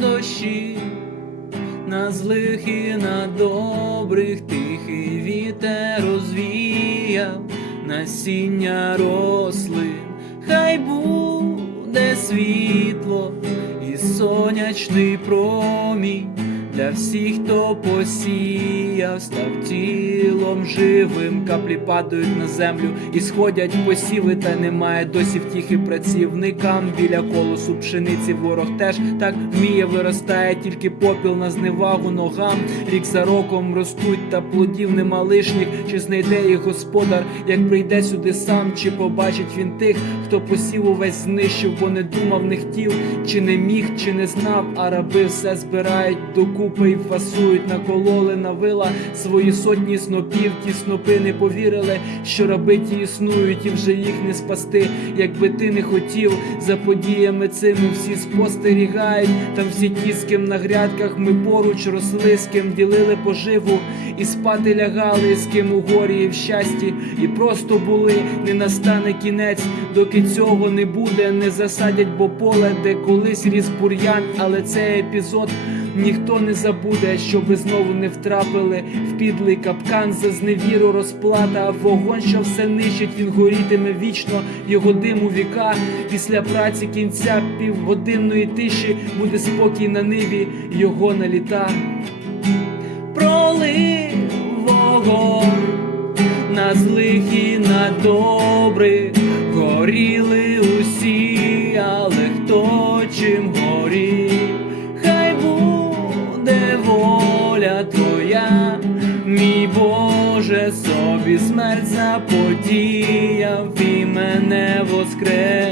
дощі, на злих і на добрих тихий вітер розвіяв насіння рослин, хай буде світло і сонячний промінь для всіх, хто посіяв, став тілом живим, каплі падають на землю і сходять посіви, та немає досі втіхи працівникам біля колосу пшениці. Ворог теж так вміє, виростає тільки попіл на зневагу ногам. Рік за роком ростуть, та плодів нема лишніх. Чи знайде їх господар, як прийде сюди сам, чи побачить він тих, хто посів увесь знищив, бо не думав, не хотів, чи не міг, чи не знав, а раби все збирають докупи і фасують, накололи на вила свої сотні снопів. Ті снопи не повірили, що раби існують, і вже їх не спасти. Якби ти не хотів, за подіями цими всі спостерігають. Там всі ті, з ким на грядках ми поруч росли, з ким ділили поживу, і спати лягали, з ким у горі і в щасті, і просто були, не настане кінець, доки цього не буде, не засадять, бо поле, де колись ріс бур'ян, але цей епізод. Ніхто не забуде, щоби знову не втрапили в підлий капкан за зневіру розплата, вогонь, що все нищить, він горітиме вічно, його дим у віка. Після праці кінця півгодинної тиші буде спокій на ниві, його на літа. Пролив вогонь на злих і на добрих горіли усі, але хто чим горів, хай буде воля твоя, мій Боже, собі смерть заподіяв і мене воскресив.